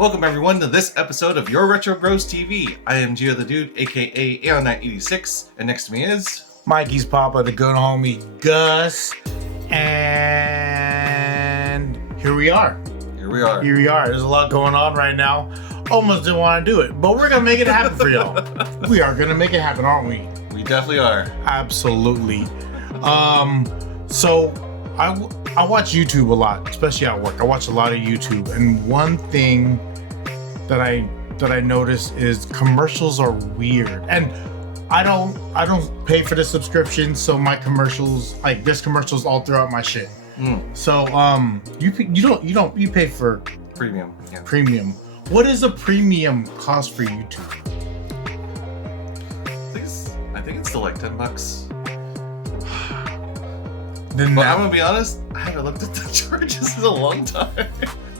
Welcome everyone to this episode of Your Retro Bros TV. I am Gio the Dude, aka Aeon986, and next to me is Mikey's Papa, the good homie Gus, and here we are. Here we are. There's a lot going on right now. Almost didn't want to do it, but we're gonna make it happen for y'all. We are gonna make it happen, aren't we? We definitely are. Absolutely. So I watch YouTube a lot, especially at work. I watch a lot of YouTube, and one thing that I notice is commercials are weird, and I don't pay for the subscription, so my commercials, like there's commercials all throughout my shit. So you pay for Premium. Yeah. Premium. What is a premium cost for YouTube? I think it's still like $10. Then But I'm gonna be honest, I haven't looked at the charges in a long time.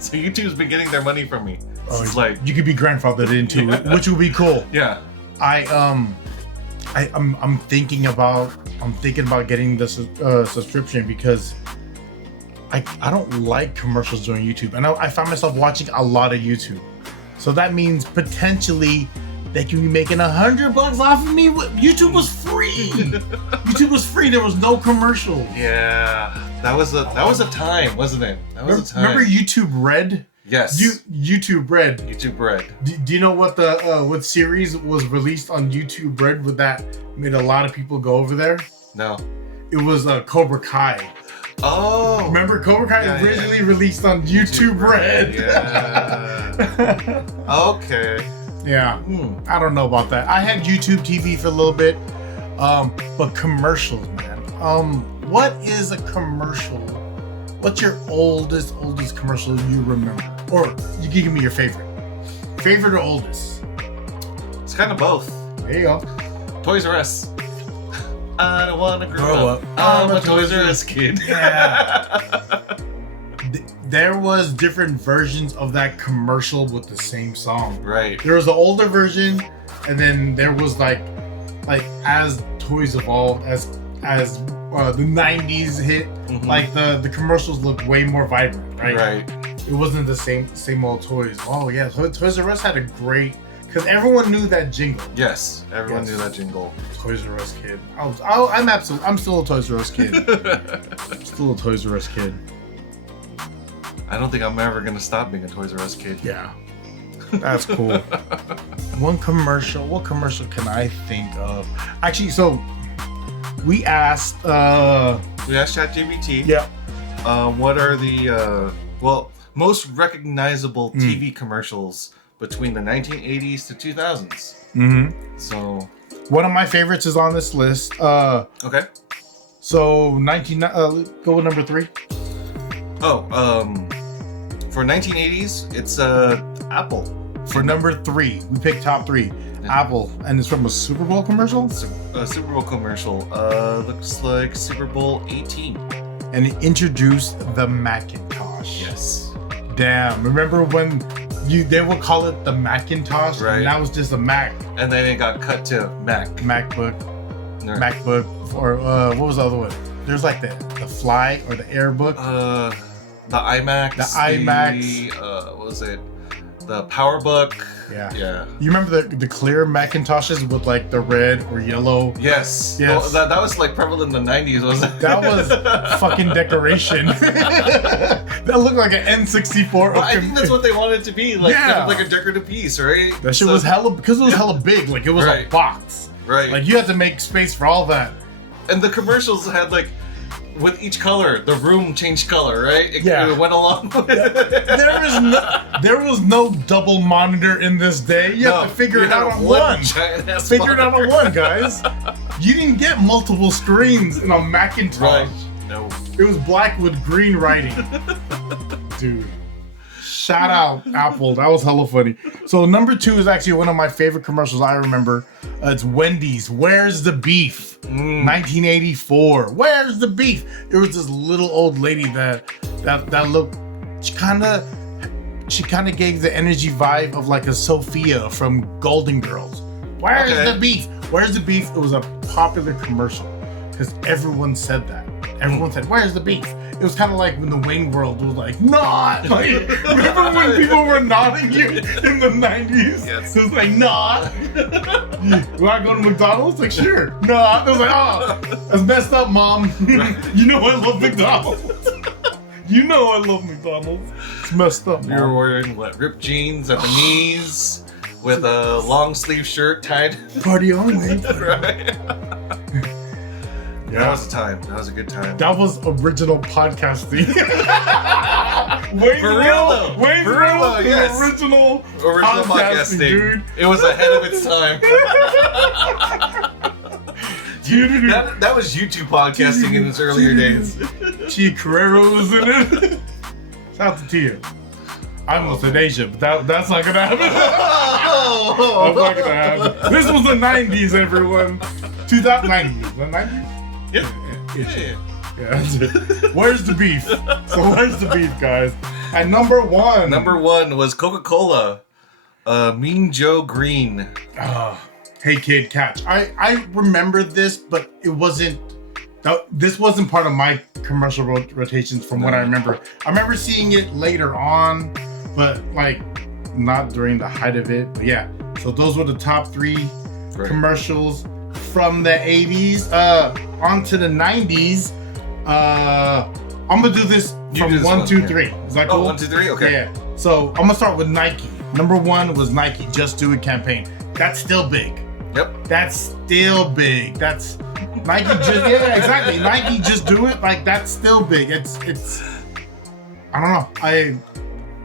So YouTube's been getting their money from me. So it's like you could be grandfathered into it, which would be cool. Yeah. I'm thinking about getting this subscription because I don't like commercials during YouTube, and I find myself watching a lot of YouTube. So that means potentially they can be making $100 off of me. YouTube was free. YouTube was free. There was no commercial. Yeah, that was a time, wasn't it? That was a time. Remember YouTube Red? Yes. YouTube Red. YouTube Red. Do you know what what series was released on YouTube Red that made a lot of people go over there? No. It was Cobra Kai. Oh. Remember Cobra Kai originally released on YouTube Red? Yeah. Okay. Yeah. I don't know about that. I had YouTube TV for a little bit. But commercials, man. What is a commercial? What's your oldest commercial you remember? Or you can give me your favorite. Favorite or oldest? It's kind of both. There you go. Toys R Us. I don't want to grow up. I'm a Toys R Us kid. Yeah. There was different versions of that commercial with the same song. Right. There was the older version, and then there was like as toys evolved, as the 90s hit, like the commercials looked way more vibrant, right? Right. It wasn't the same old toys. Oh yeah, Toys R Us had a great, because everyone knew that jingle. Yes, everyone knew that jingle. Toys R Us kid. I'm still a Toys R Us kid. I'm still a Toys R Us kid. I don't think I'm ever gonna stop being a Toys R Us kid. Yeah, that's cool. What commercial can I think of? Actually, so we asked ChatGPT. Yeah. What are the most recognizable TV commercials between the 1980s to 2000s? So one of my favorites is on this list. Okay. So go with number 3. For 1980s, it's Apple. For number 3, we picked top 3. Apple, and it's from a Super Bowl commercial? A Super Bowl commercial. Looks like Super Bowl 18. And it introduced the Macintosh. Yes. Damn, remember when they would call it the Macintosh? Right. And that was just a Mac. And then it got cut to MacBook. Or what was the other one? There's like the Fly or the Airbook. The iMac. What was it? The PowerBook. Yeah. You remember the clear Macintoshes with like the red or yellow? Yes. Well, that was like prevalent in the 90s, wasn't it? That was fucking decoration. That looked like an N64. Well, I think that's what they wanted it to be, like kind of like a decorative piece, right? That shit was hella, because it was hella big, like it was a box. Right. Like you had to make space for all that. And the commercials had like, with each color, the room changed color, right? It went along with it. There was no double monitor in this day. You have to figure it out on one. Figure it out on one, guys. You didn't get multiple screens in a Macintosh. Right. No. It was black with green writing. Dude. Shout out Apple. That was hella funny. So number 2 is actually one of my favorite commercials I remember. It's Wendy's. Where's the beef? 1984. Where's the beef? There was this little old lady that looked. She kind of gave the energy vibe of like a Sophia from Golden Girls. Where's the beef? Where's the beef? It was a popular commercial because everyone said that. everyone said, "Where's the beef?" It was kind of like when the Wayne World was like, "Not." Like, remember when people were nodding you in the 90s? Yes. It was like, "Not." You want to go to McDonald's? Like, sure. Not. It was like, "Oh, that's messed up, Mom." You know I love McDonald's. You know I love McDonald's. It's messed up, You were Mom. wearing what? Ripped jeans at the knees with a long sleeve shirt tied. Party on, Wayne. Right. That was a time. That was a good time. That was original podcasting. Wayne's For real, though. Wayne's For real, though, World, yes. original Podcasting. dude. It was ahead of its time. Dude, That was YouTube podcasting in its earlier days. Tia Carrero was in it. Shout out to Tia. I almost said Asia, but that's not gonna happen. That's not gonna happen. This was the 90s, everyone. 2090s. The 90s? Yeah. Yeah, that's it. Where's the beef? So where's the beef, guys? And number one. Number one was Coca-Cola. Mean Joe Green. Hey kid, catch. I remember this, but it wasn't. This wasn't part of my commercial rotations from what I remember. I remember seeing it later on, but like not during the height of it. But yeah, so those were the top three commercials from the 80s. On to the 90s. I'm gonna do this from 1, 2, 3. Is that cool? Oh, 1, 2, 3? Okay. Yeah. So I'm gonna start with Nike. Number one was Nike Just Do It campaign. That's still big. Yep. That's still big. That's Nike just exactly. Nike Just Do It. Like that's still big. It's I don't know. I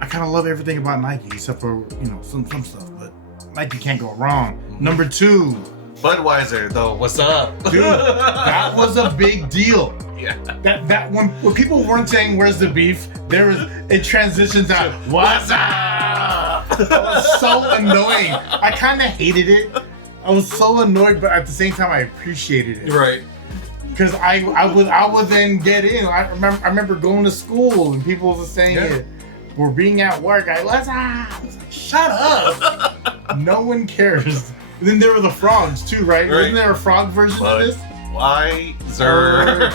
kind of love everything about Nike except for, some stuff, but Nike can't go wrong. Number two, Budweiser, though. What's up? dude, that was a big deal. Yeah. That when people weren't saying where's the beef, it transitions out what's up. It was so annoying. I kind of hated it. I was so annoyed, but at the same time I appreciated it. Right. Because I would then get in. I remember going to school and people were saying it. We're being at work. I was like, shut up. No one cares. And then there were the frogs too, right? Wasn't there a frog version of this? Wiser.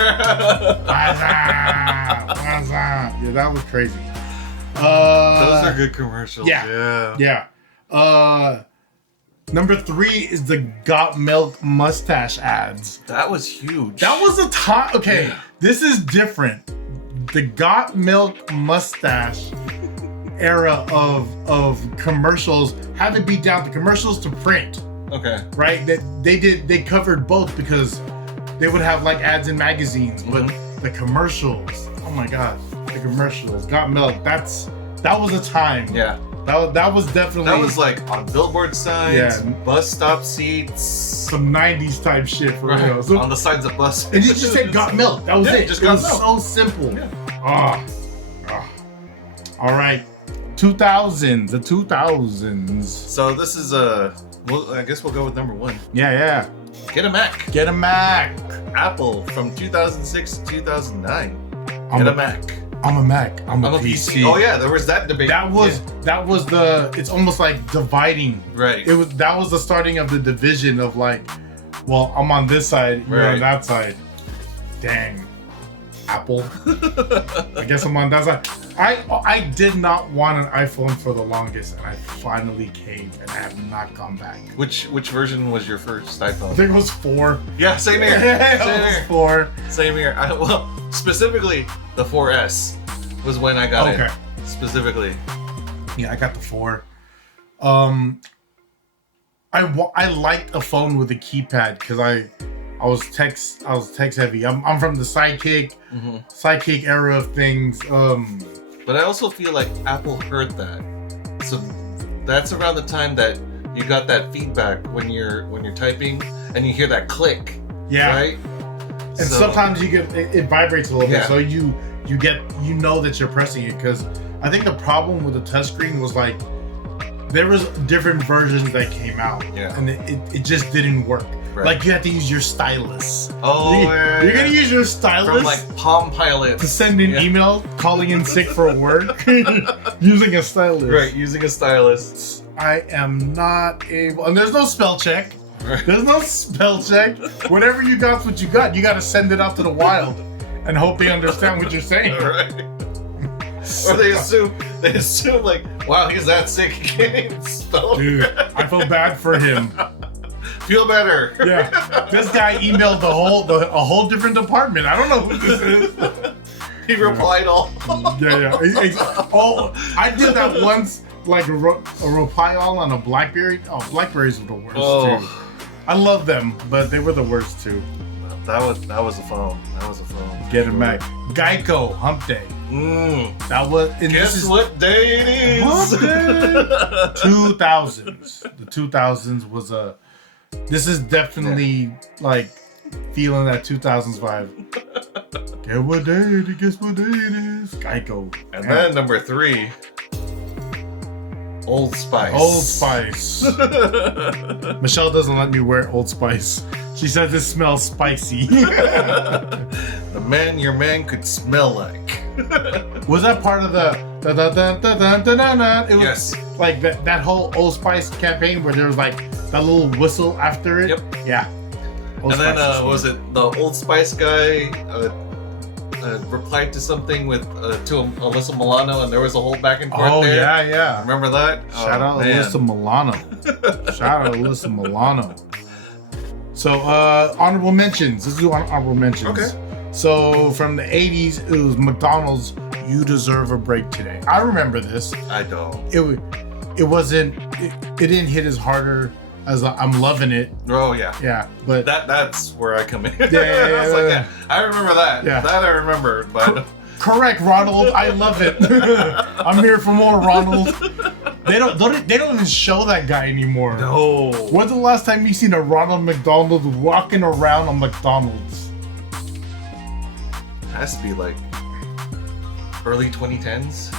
Yeah, that was crazy. Those are good commercials. Yeah. Number three is the Got Milk mustache ads. That was huge. That was a time. Okay, this is different. The Got Milk mustache era of commercials had to be down to commercials to print. Okay. Right? They covered both because they would have like ads in magazines, but the commercials. Oh my god, the commercials. Got Milk. That was a time. Yeah. That was definitely. That was like on billboard signs, Yeah. bus stop seats, some 90s type shit for real. So, on the sides of buses. and you just said Got Milk. That was it. Just It Got was Milk. so simple. All right. 2000s. The 2000s. So this is well, I guess we'll go with number one. Yeah. Get a Mac. Get a Mac. Apple from 2006 to 2009. I'm Get a a Mac. I'm a Mac. I'm a PC. PC. Oh yeah, there was that debate. That was the. It's almost like dividing. Right. That was the starting of the division of like, well, I'm on this side, you're on that side. Dang, Apple. I guess I'm on that side. I did not want an iPhone for the longest, and I finally came, and I have not gone back. Which version was your first iPhone? I think it was 4. Yeah, same here. It Same was here. 4. Same here. Well, specifically the 4S was when I got it. Specifically. Yeah, I got the 4. I liked a phone with a keypad because I was text heavy. I'm from the Sidekick era of things. But I also feel like Apple heard that, so that's around the time that you got that feedback when you're typing and you hear that click. Yeah. Right. And sometimes you get it vibrates a little bit, so you know that you're pressing it. Because I think the problem with the touchscreen was like there was different versions that came out, and it just didn't work. Right. Like you had to use your stylus. Oh, you're gonna use your stylus from like Palm Pilot to send an email calling in sick for work using a stylus. Right, using a stylus. I am not able, and there's no spell check. Right. There's no spell check. Whatever you got's what you got. You got to send it out to the wild, and and hope they understand what you're saying. Right. Or they assume like, wow, he's that sick, he can't even spell. Dude, I feel bad for him. Feel better. Yeah, this guy emailed a whole different department. I don't know who this is. He replied all. Yeah. Oh, I did that once, like a reply all on a BlackBerry. Oh, BlackBerries were the worst too. I love them, but they were the worst too. That was a phone. That was a phone. Get him back. Geico Hump Day. That was. Guess what day it is? Hump Day. 2000s. The 2000s was a. This is definitely like feeling that 2000s vibe. Guess what day it is? Guess what day it is? Geico. And then number 3. Old Spice. Old Spice. Michelle doesn't let me wear Old Spice. She says it smells spicy. The man your man could smell like. Was that part of the it was Yes. like that whole Old Spice campaign where there was like that little whistle after it? Yep. Yeah. Old And then Spice was it the Old Spice guy replied to something with to Alyssa Milano, and there was a whole back and forth there? yeah. Remember that? Shout out Alyssa Milano. Shout out Alyssa Milano. So honorable mentions. Let's do honorable mentions. Okay. So from the 80s, it was McDonald's You Deserve a Break Today. I remember this. I don't. It didn't hit as harder as I'm loving it. Oh yeah. Yeah, but That's where I come in. Yeah, I was like, yeah, I remember that. Yeah. That I remember, but correct, Ronald. I love it. I'm here for more, Ronald. They don't even show that guy anymore. no. When's the last time you seen a Ronald McDonald walking around a McDonald's? Has to be like early 2010s.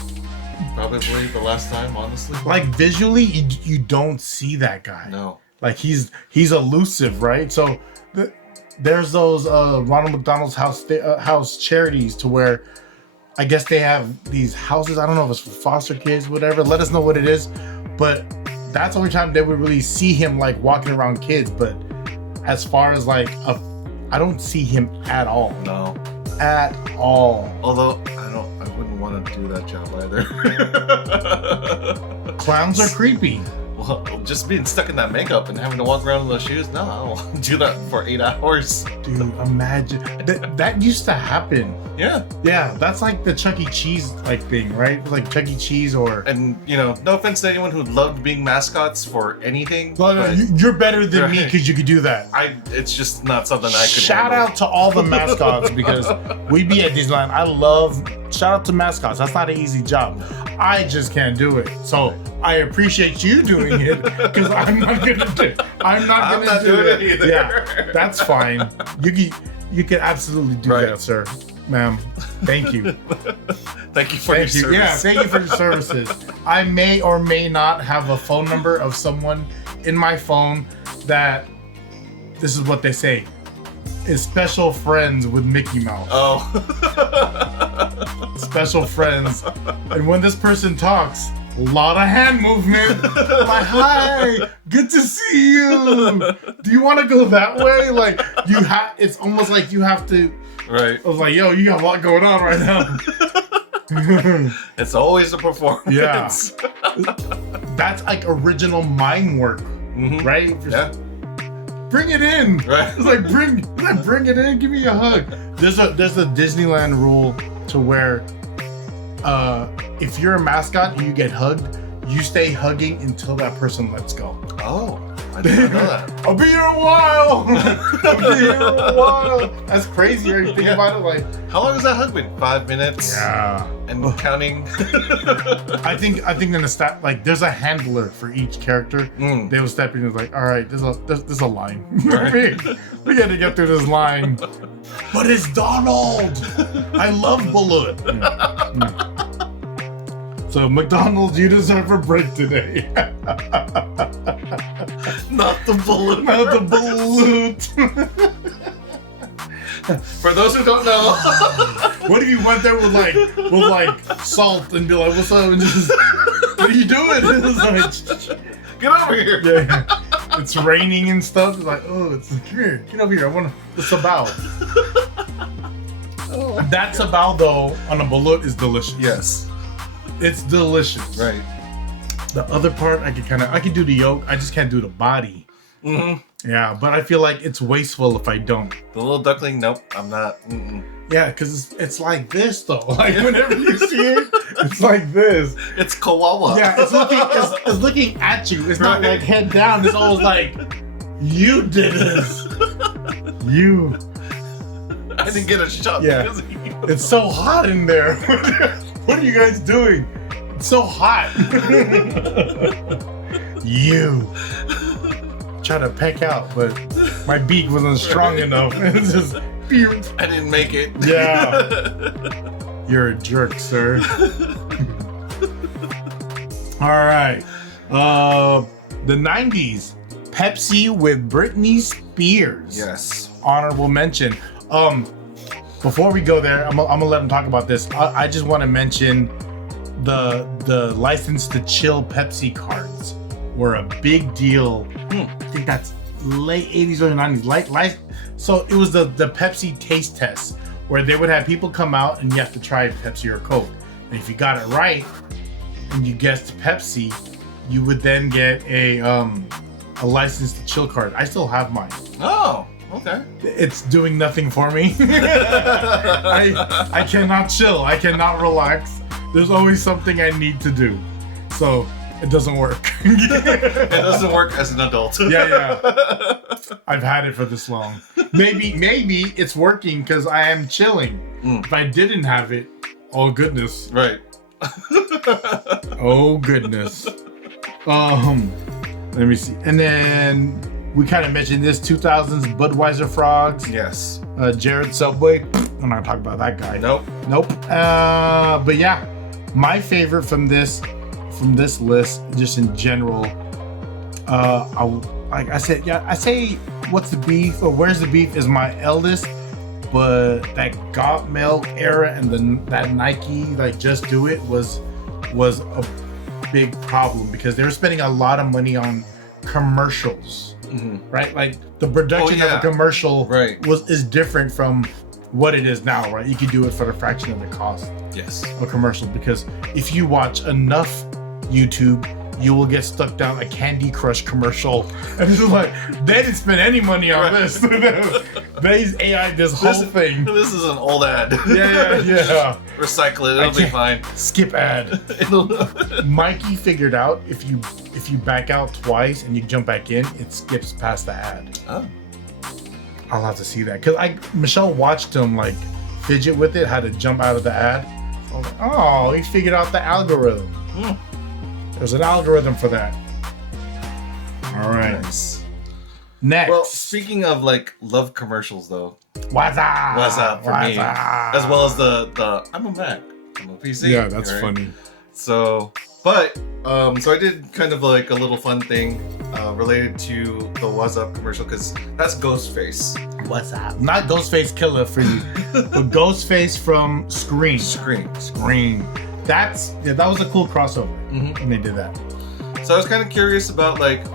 Probably the last time, honestly. Like visually, you don't see that guy. No. Like he's elusive, right? So there's those Ronald McDonald's house charities to where I guess they have these houses. I don't know if it's for foster kids, whatever. Let us know what it is. But that's the only time they would really see him like walking around kids. But as far as like I don't see him at all. No. At all. Although I wouldn't want to do that job either. Clowns are creepy. Well, just being stuck in that makeup and having to walk around in those shoes, no, I don't want to do that for 8 hours. Dude, imagine that used to happen. Yeah. Yeah, that's like the Chuck E. Cheese like thing, right? Like Chuck E. Cheese or. And no offense to anyone who loved being mascots for anything. Well, but you're better than me because you could do that. it's just not something I could Shout handle. out to all the mascots because we be at Disneyland. Shout out to mascots. That's not an easy job. I just can't do it. So I appreciate you doing it because I'm not gonna do it. I'm not doing it either. Yeah, that's fine. You can absolutely do Right. that, sir, ma'am. Thank you. Thank you for your service. Yeah, thank you for your services. I may or may not have a phone number of someone in my phone that this is what they say is special friends with Mickey Mouse. Oh. Special friends. And when this person talks, a lot of hand movement. Like, hi, good to see you. Do you want to go that way? Like, it's almost like you have to. Right. I was like, yo, you got a lot going on right now. It's always a performance. Yeah. That's like original mind work, right? Yeah. Bring it in. Right. It's like bring it in. Give me a hug. There's a Disneyland rule to where if you're a mascot and you get hugged, you stay hugging until that person lets go. Oh, I didn't know that. I'll be here a while. I'll be here a while. That's crazy, right? You think about it, like How long has that hug been? 5 minutes? yeah. And counting? I think in the like there's a handler for each character. They will step in and like, all right, there's a line. Right. we got to get through this line. But it's Donald. I love Balloon. Yeah. So McDonald's, you deserve a break today. Not the balloon. Not the balloon. For those who don't know. What if you went there with like salt and be like, "What's up?" And just, what are you doing? It's like, Get over here. yeah, it's raining and stuff. It's like, oh, come here, get over here. What's about? That sabal on a balut is delicious. Yes. It's delicious. Right. The other part, I can do the yolk. I just can't do the body. Mm-hmm. Yeah, but I feel like it's wasteful if I don't. The little duckling, nope, I'm not. Mm-mm. Yeah, because it's like this though. Like whenever you see it, it's like this. It's kawawa. Yeah, it's looking at you. It's not like head down. It's always like, you did this. You. I didn't get a shot. Yeah. Because of you. It's so hot in there. What are you guys doing? It's so hot. You. Try to peck out, but my beak wasn't strong enough. It's just. I didn't make it. Yeah. You're a jerk, sir. All right. The 90s. Pepsi with Britney Spears. Yes. Honorable mention. Before we go there, I'm gonna let them talk about this. I just want to mention the license to chill Pepsi cards were a big deal. I think that's late 80s, early 90s. So it was the Pepsi taste test where they would have people come out and you have to try Pepsi or Coke. And if you got it right and you guessed Pepsi, you would then get a license to chill card. I still have mine. Oh, okay. It's doing nothing for me. I cannot chill. I cannot relax. There's always something I need to do. So it doesn't work. It doesn't work as an adult. Yeah. I've had it for this long. Maybe it's working because I am chilling. If I didn't have it, oh goodness. Right. Oh goodness. Let me see. And then we kind of mentioned this 2000s Budweiser Frogs. Yes. Jared Subway. I'm not talking about that guy. Nope. But yeah, my favorite from this list, just in general, I say what's the beef or where's the beef is my eldest, but that Got Milk era and that Nike like Just Do It was a big problem because they were spending a lot of money on commercials, right? Like the production of a commercial is different from what it is now, right? You could do it for the fraction of the cost. Yes. Of a commercial, because if you watch enough YouTube, you will get stuck down a Candy Crush commercial. And it's like, they didn't spend any money on this. They AI this whole thing. This is an old ad. Yeah. Recycle it, it'll be fine. Skip ad. Mikey figured out if you back out twice and you jump back in, it skips past the ad. Oh. I'll have to see that. Because Michelle watched him like fidget with it, how to jump out of the ad. So I was like, oh, he figured out the algorithm. There's an algorithm for that. All right. Nice. Next. Well, speaking of like love commercials though. What's up for me? As well as the I'm a Mac, I'm a PC. Yeah, that's funny. So, but so I did kind of like a little fun thing related to the What's Up commercial because that's Ghostface. What's up? Not Ghostface Killer for you, but Ghostface from Scream. Scream. That was a cool crossover when they did that. So I was kind of curious about like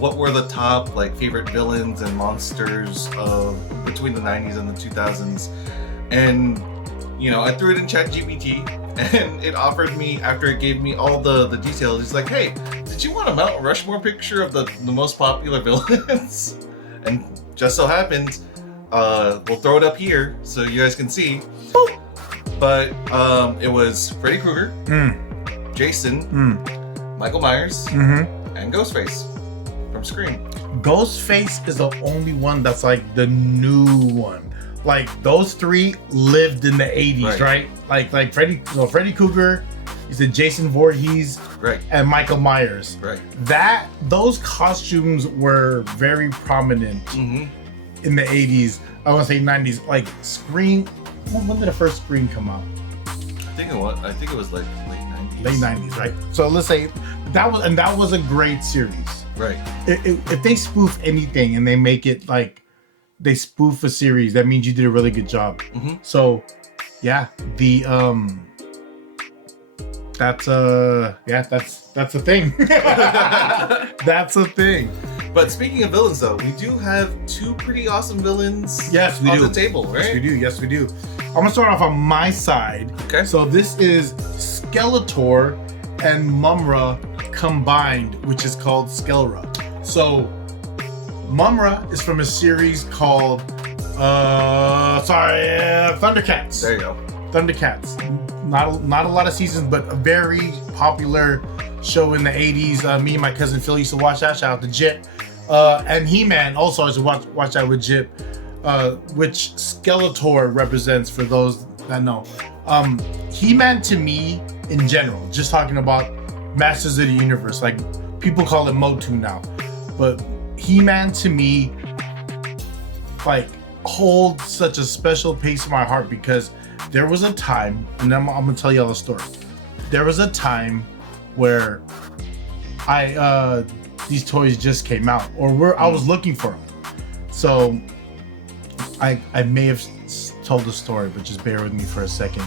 what were the top like favorite villains and monsters of between the 90s and the 2000s, and I threw it in ChatGPT and it offered me, after it gave me all the details, it's like, hey, did you want a Mount Rushmore picture of the most popular villains? And just so happens, we'll throw it up here so you guys can see. But it was Freddy Krueger, Jason, Michael Myers, and Ghostface from Scream. Ghostface is the only one that's like the new one. Like those three lived in the 80s, right? Like Freddy Krueger, you said Jason Voorhees, and Michael Myers. Those costumes were very prominent in the 80s. I want to say 90s. Like Scream. When did the first Scream come out? I think it was like late 90s. Late 90s, right? So let's say that was a great series. Right. If they spoof anything and they make it like they spoof a series, that means you did a really good job. So yeah, that's a thing. That's a thing. But speaking of villains, though, we do have two pretty awesome villains on the table, right? Yes, we do. I'm gonna start off on my side. Okay. So this is Skeletor and Mumra combined, which is called Skelra. So Mumra is from a series called Thundercats. There you go. Thundercats. Not a lot of seasons, but a very popular show in the 80s. Me and my cousin Phil used to watch that. Shout out to Jip. And He-Man also used to watch that with Jip, which Skeletor represents for those that know. He-Man to me, in general, just talking about Masters of the Universe, like people call it Motu now, but He-Man to me, like, holds such a special place in my heart because there was a time, and I'm gonna tell you all the story. There was a time where these toys just came out, or I was looking for them. So I may have told the story, but just bear with me for a second.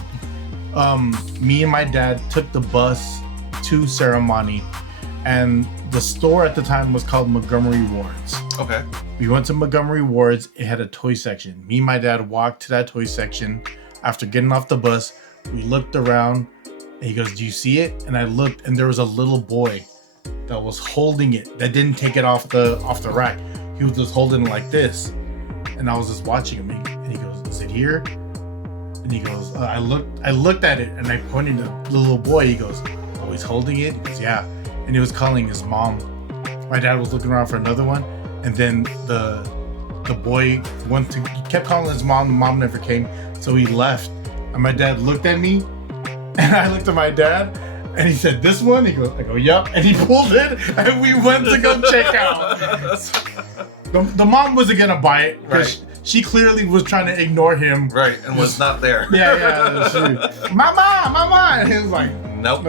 Me and my dad took the bus to Ceremony, and the store at the time was called Montgomery Ward's. Okay. We went to Montgomery Ward's. It had a toy section. Me and my dad walked to that toy section. After getting off the bus, we looked around, and he goes, "Do you see it?" And I looked, and there was a little boy that was holding it, that didn't take it off the rack. He was just holding it like this, and I was just watching him. And he goes, "Is it here?" And he goes, I looked at it, and I pointed to the little boy. He goes, "Oh, he's holding it?" He goes, "Yeah." And he was calling his mom. My dad was looking around for another one, and then the boy he kept calling his mom. The mom never came, so he left. And my dad looked at me, and I looked at my dad, and he said, "This one?" I go, "Yup." And he pulled it, and we went to go check out. The mom wasn't gonna buy it because she clearly was trying to ignore him. Right, and was not there. Yeah. Mama, and he was like, Nope.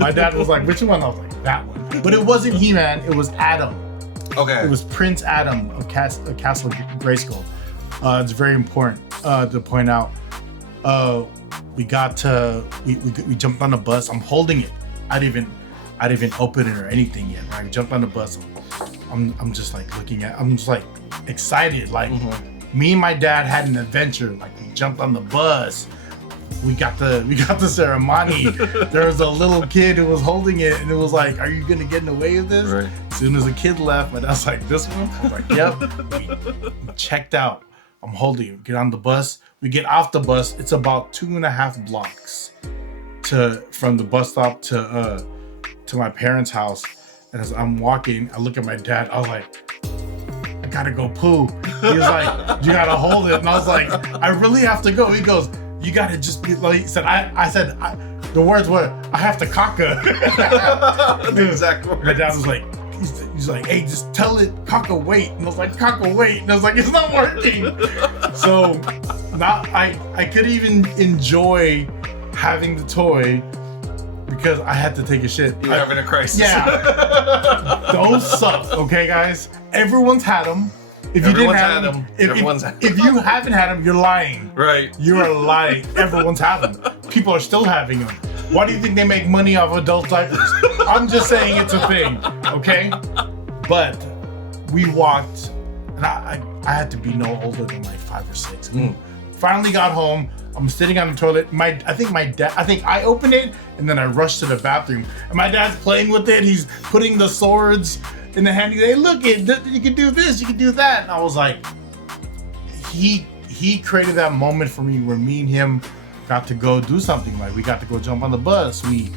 My dad was like, "Which one?" I was like, "That one." But it wasn't He-Man. It was Adam. Okay. It was Prince Adam of Castle Grayskull. It's very important to point out. We jumped on the bus. I'm holding it. I didn't even open it or anything yet. Right? We jumped on the bus. I'm just like looking at. I'm just like excited. Like me and my dad had an adventure. Like we jumped on the bus. We got the ceremony. There was a little kid who was holding it, and it was like, "Are you gonna get in the way of this?" Right. As soon as the kid left, and I was like, "This one?" I was like, "Yep." We checked out. I'm holding it. Get on the bus. We get off the bus. It's about 2.5 blocks from the bus stop to my parents' house. And as I'm walking, I look at my dad. I was like, "I gotta go poo." He was like, "You gotta hold it." And I was like, "I really have to go." He goes, "You gotta just be like," he said, I said, the words were, "I have to caca." The exact words. My dad was like, he's like, "Hey, just tell it, caca, wait." And I was like, "Caca, wait." And I was like, "It's not working." So now I could even enjoy having the toy because I had to take a shit. You were having a crisis. Yeah. Those suck, okay, guys? Everyone's had them. If you didn't have them, if you haven't had them, you're lying. Right. You are lying. Everyone's had them. People are still having them. Why do you think they make money off adult diapers? I'm just saying it's a thing, okay? But we walked, and I had to be no older than like 5 or 6. Finally got home. I'm sitting on the toilet. I think I opened it, and then I rushed to the bathroom. And my dad's playing with it. He's putting the swords in the hand. He's like, "Look, you can do this, you can do that." And I was like, he created that moment for me where me and him got to go do something. Like we got to go jump on the bus. We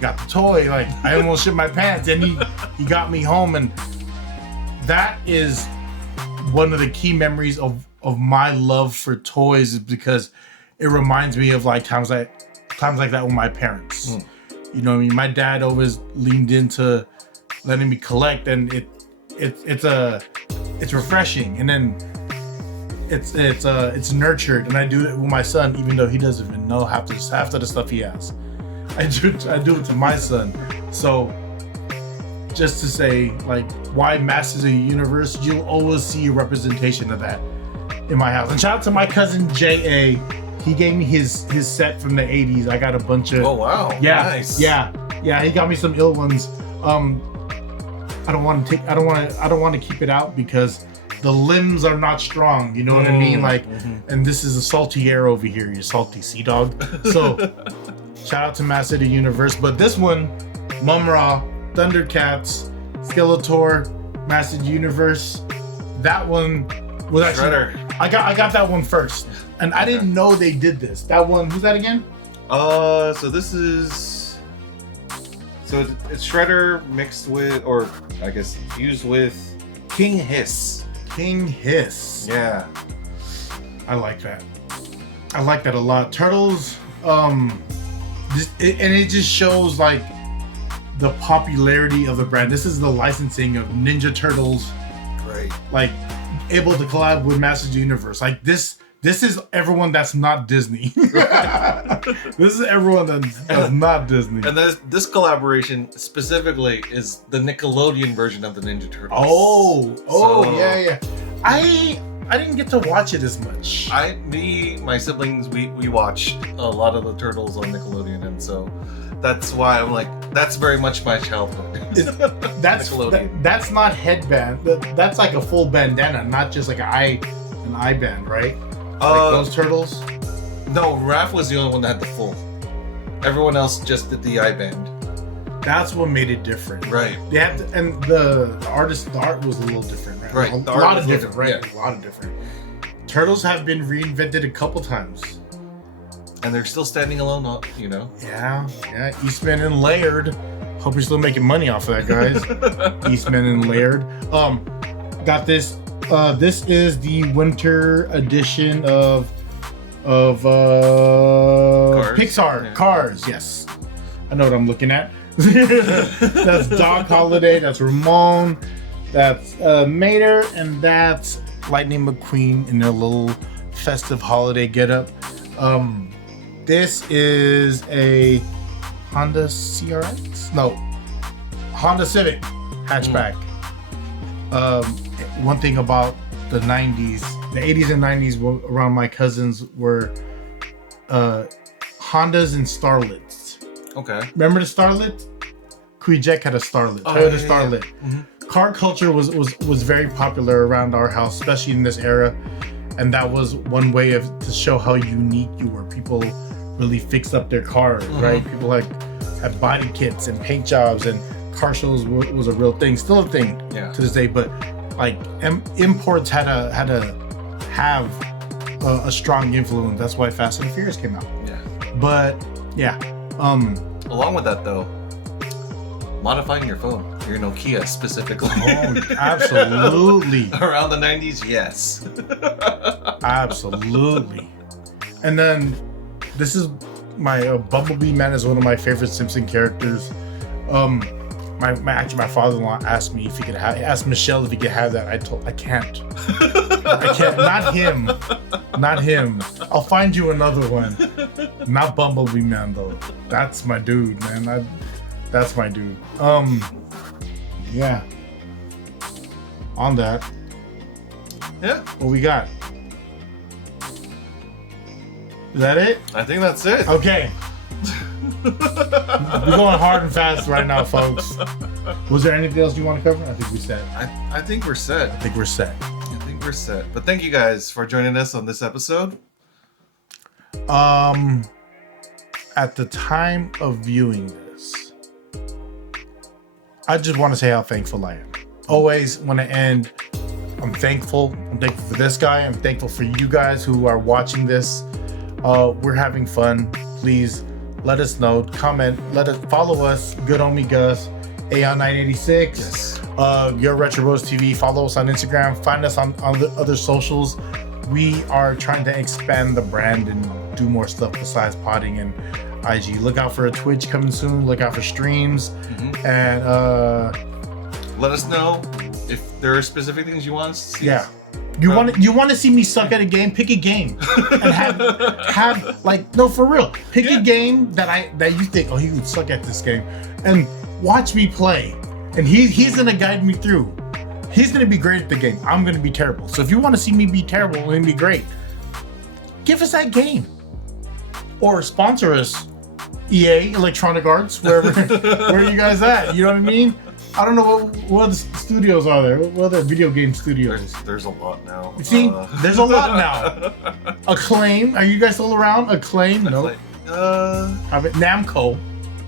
got the toy. Like I almost shit my pants, and he got me home. And that is one of the key memories of my love for toys, is because it reminds me of like times like that with my parents. You know what I mean? My dad always leaned into letting me collect, and it's refreshing, and then it's nurtured, and I do it with my son, even though he doesn't even know half of the stuff he has. I do it to my son. So just to say, like, why Masters of the Universe, you'll always see a representation of that in my house. And shout out to my cousin J.A. He gave me his set from the 80s. I got a bunch of. Oh wow! Yeah, Nice. Yeah. He got me some ill ones. I don't want to keep it out because the limbs are not strong. You know what I mean? Like, and this is a salty air over here. You salty sea dog. So, shout out to Master of the Universe. But this one, Mum-Ra, Thundercats, Skeletor, Master of the Universe. That one was actually Shredder. I got that one first, and I didn't know they did this. That one, who's that again? So this is. So it's Shredder mixed with, or I guess fused with King Hiss. King Hiss. Yeah. I like that. I like that a lot. Turtles, and it just shows like the popularity of the brand. This is the licensing of Ninja Turtles. Great. Like able to collab with Masters of the Universe. Like this is everyone that's not Disney. This is everyone that's not Disney. And this collaboration specifically is the Nickelodeon version of the Ninja Turtles. Oh, yeah. I didn't get to watch it as much. My siblings, we watched a lot of the Turtles on Nickelodeon, and so that's why I'm like, that's very much my childhood. That's not headband. That's like a full bandana, not just like an eye band, right? Like those turtles? No, Raph was the only one that had the full. Everyone else just did the eye band. That's what made it different. Right. They had to, and the art was a little different, right? Right. A lot of different, right? Yeah. A lot of different. Turtles have been reinvented a couple times. And they're still standing alone, you know? Yeah. Eastman and Laird. Hope you're still making money off of that, guys. Eastman and Laird. Got this. This is the winter edition of Cars? Pixar. Yeah. Cars, yes. I know what I'm looking at. That's Doc Holliday, that's Ramon, that's Mater, and that's Lightning McQueen in their little festive holiday getup. This is a Honda CRX? No, Honda Civic hatchback. One thing about the 90s, the 80s and 90s around my cousins were Hondas and Starlets. Okay. Remember the Starlet? Jack had a Starlet. Toyota Starlet. Yeah. Mm-hmm. Car culture was very popular around our house, especially in this era, and that was one way to show how unique you were. People really fixed up their cars, right? People had body kits and paint jobs, and car shows was a real thing, still a thing to this day. But like imports had to have a strong influence. That's why Fast and Furious came out. Yeah. But yeah. Along with that though, modifying your phone, your Nokia specifically. Oh, absolutely. Around the 90s, yes. Absolutely. And then this is my Bumblebee Man is one of my favorite Simpson characters. My father-in-law asked me if he could asked Michelle if he could have that. I can't. I can't. Not him. I'll find you another one. Not Bumblebee Man though. That's my dude, man. That's my dude. Yeah. On that. Yeah. What we got? Is that it? I think that's it. Okay. We're going hard and fast right now, folks. Was there anything else you want to cover? I think we said. I think we're set. I think we're set. But thank you guys for joining us on this episode. At the time of viewing this, I just want to say how thankful I am. Always want to end. I'm thankful. I'm thankful for this guy. I'm thankful for you guys who are watching this. We're having fun. Please let us know. Comment. Follow us. Good Homie Gus. Aeon986. Yes. YRBtv. Follow us on Instagram. Find us on the other socials. We are trying to expand the brand and do more stuff besides potting and IG. Look out for a Twitch coming soon. Look out for streams. And let us know if there are specific things you want us to see. Yeah. You want to see me suck at a game? Pick a game and have like, no, for real. Pick a game that you think, oh, he would suck at this game, and watch me play. And he's gonna guide me through. He's gonna be great at the game. I'm gonna be terrible. So if you want to see me be terrible and be great, give us that game or sponsor us. EA, Electronic Arts, wherever where are you guys at? You know what I mean? I don't know what other studios are there. What other video game studios? There's a lot now. See, there's a lot now. Acclaim. Are you guys still around? Acclaim? No. Namco.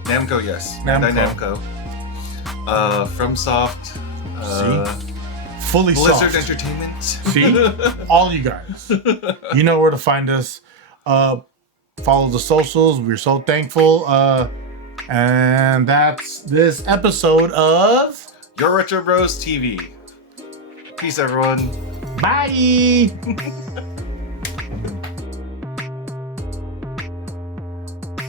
Namco, yes. Namco. FromSoft. Fully Blizzard soft. Entertainment. See, all you guys, you know where to find us. Follow the socials. We're so thankful. And that's this episode of Your Retro Bros TV. Peace, everyone. Bye.